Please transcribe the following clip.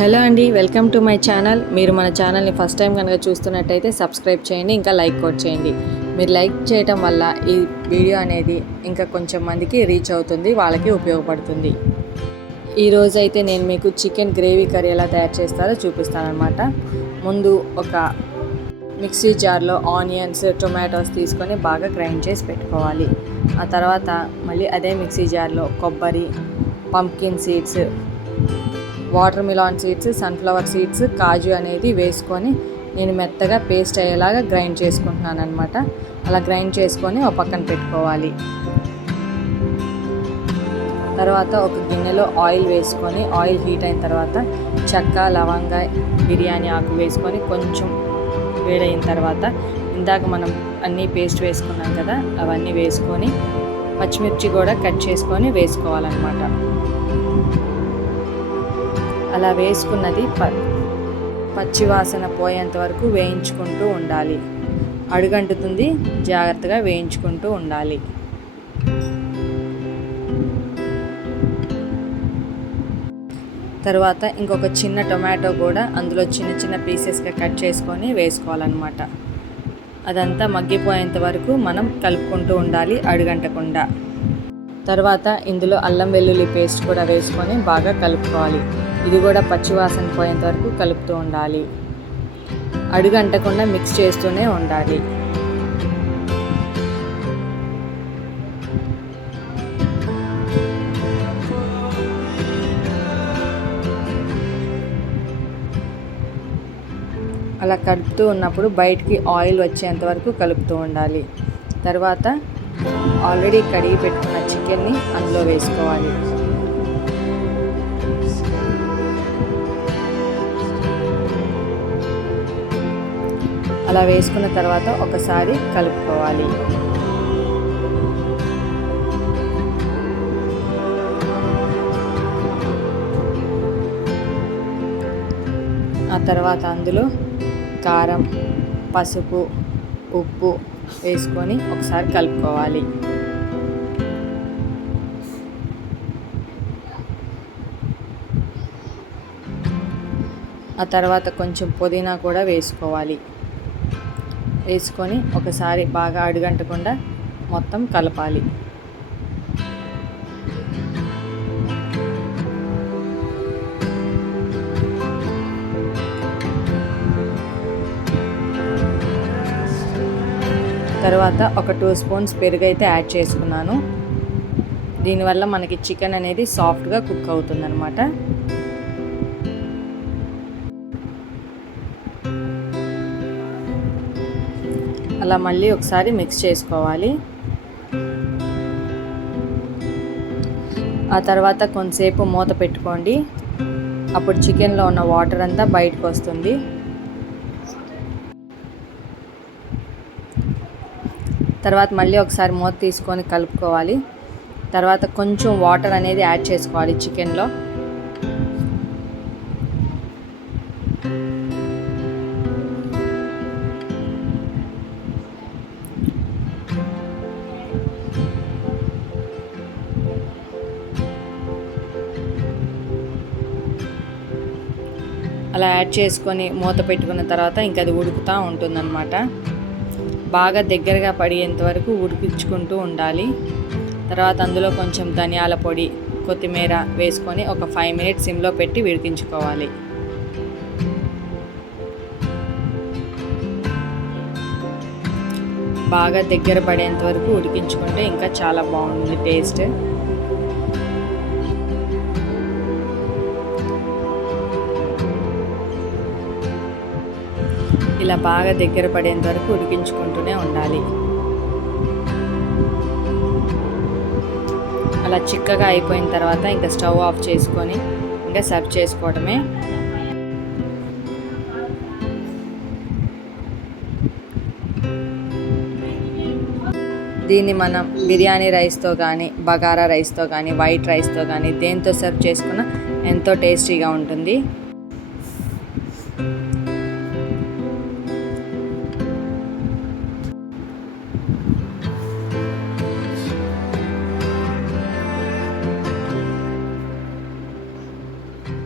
Hello అండి, welcome to my channel. మీరు మన ఛానల్ని ఫస్ట్ టైం కనుక చూస్తున్నట్టయితే సబ్స్క్రైబ్ చేయండి, ఇంకా లైక్ కూడా చేయండి. మీరు లైక్ చేయటం వల్ల ఈ వీడియో అనేది ఇంకా కొంచెం మందికి రీచ్ అవుతుంది, వాళ్ళకి ఉపయోగపడుతుంది. ఈరోజు అయితే నేను మీకు చికెన్ గ్రేవీ కర్రీ ఎలా తయారు చేస్తారో చూపిస్తానమాట. ముందు ఒక మిక్సీ జార్లో ఆనియన్స్, టొమాటోస్ తీసుకొని బాగా గ్రైండ్ చేసి పెట్టుకోవాలి. ఆ తర్వాత మళ్ళీ అదే మిక్సీ జార్లో కొబ్బరి, pumpkin seeds, watermelon seeds, sunflower seeds, కాజు అనేది వేసుకొని నేను మెత్తగా పేస్ట్ అయ్యేలాగా గ్రైండ్ చేసుకుంటున్నాను అనమాట. అలా గ్రైండ్ చేసుకొని ఒక పక్కన పెట్టుకోవాలి. తర్వాత ఒక గిన్నెలో ఆయిల్ వేసుకొని ఆయిల్ హీట్ అయిన తర్వాత చెక్క, లవంగ, బిర్యానీ ఆకు వేసుకొని కొంచెం వేడైన తర్వాత ఇందాక మనం అన్నీ పేస్ట్ వేసుకున్నాం కదా, అవన్నీ వేసుకొని పచ్చిమిర్చి కూడా కట్ చేసుకొని వేసుకోవాలన్నమాట. అలా వేసుకున్నది పచ్చివాసన పోయేంత వరకు వేయించుకుంటూ ఉండాలి. అడుగంటుతుంది, జాగ్రత్తగా వేయించుకుంటూ ఉండాలి. తర్వాత ఇంకొక చిన్న టొమాటో కూడా అందులో చిన్న చిన్న పీసెస్గా కట్ చేసుకొని వేసుకోవాలన్నమాట. అదంతా మగ్గిపోయేంత వరకు మనం కలుపుకుంటూ ఉండాలి, అడుగంటకుండా. తర్వాత ఇందులో అల్లం వెల్లుల్లి పేస్ట్ కూడా వేసుకొని బాగా కలుపుకోవాలి. ఇది కూడా పచ్చివాసన పోయేంత వరకు కలుపుతూ ఉండాలి. అడుగంటకుండా మిక్స్ చేస్తూనే ఉండాలి. అలా కలుపుతూ ఉన్నప్పుడు బయటికి ఆయిల్ వచ్చేంత వరకు కలుపుతూ ఉండాలి. తర్వాత ఆల్రెడీ కడిగి పెట్టుకున్న చికెన్ని అందులో వేసుకోవాలి. అలా వేసుకున్న తర్వాత ఒకసారి కలుపుకోవాలి. ఆ తర్వాత అందులో కారం, పసుపు, ఉప్పు వేసుకొని ఒకసారి కలుపుకోవాలి. ఆ తర్వాత కొంచెం పుదీనా కూడా వేసుకోవాలి. వేసుకొని ఒకసారి బాగా అడుగంటకుండా మొత్తం కలపాలి. తర్వాత ఒక 2 స్పూన్స్ పెరుగు అయితే యాడ్ చేసుకున్నాను. దీనివల్ల మనకి చికెన్ అనేది సాఫ్ట్గా కుక్ అవుతుందన్నమాట. అలా మళ్ళీ ఒకసారి మిక్స్ చేసుకోవాలి. ఆ తర్వాత కొంతసేపు మూత పెట్టుకోండి. అప్పుడు చికెన్లో ఉన్న వాటర్ అంతా బయటకు వస్తుంది. తర్వాత మళ్ళీ ఒకసారి మూత తీసుకొని కలుపుకోవాలి. తర్వాత కొంచెం వాటర్ అనేది యాడ్ చేసుకోవాలి చికెన్లో. అలా యాడ్ చేసుకొని మూత పెట్టుకున్న తర్వాత ఇంకా అది ఉడుకుతూ ఉంటుందన్నమాట. బాగా దగ్గరగా పడేంత వరకు ఉడికించుకుంటూ ఉండాలి. తర్వాత అందులో కొంచెం ధనియాల పొడి, కొత్తిమీర వేసుకొని ఒక 5 మినిట్స్ సిమ్లో పెట్టి ఉడికించుకోవాలి. బాగా దగ్గర పడేంత వరకు ఉడికించుకుంటే ఇంకా చాలా బాగుంటుంది టేస్ట్. ఇలా బాగా దగ్గర పడేంత వరకు ఉడికించుకుంటూనే ఉండాలి. అలా చిక్కగా అయిపోయిన తర్వాత ఇంకా స్టవ్ ఆఫ్ చేసుకొని ఇంకా సర్వ్ చేసుకోవడమే. దీన్ని మనం బిర్యానీ రైస్తో కానీ, బగారా రైస్తో కానీ, వైట్ రైస్తో కానీ దేంతో సర్వ్ చేసుకున్నా ఎంతో టేస్టీగా ఉంటుంది.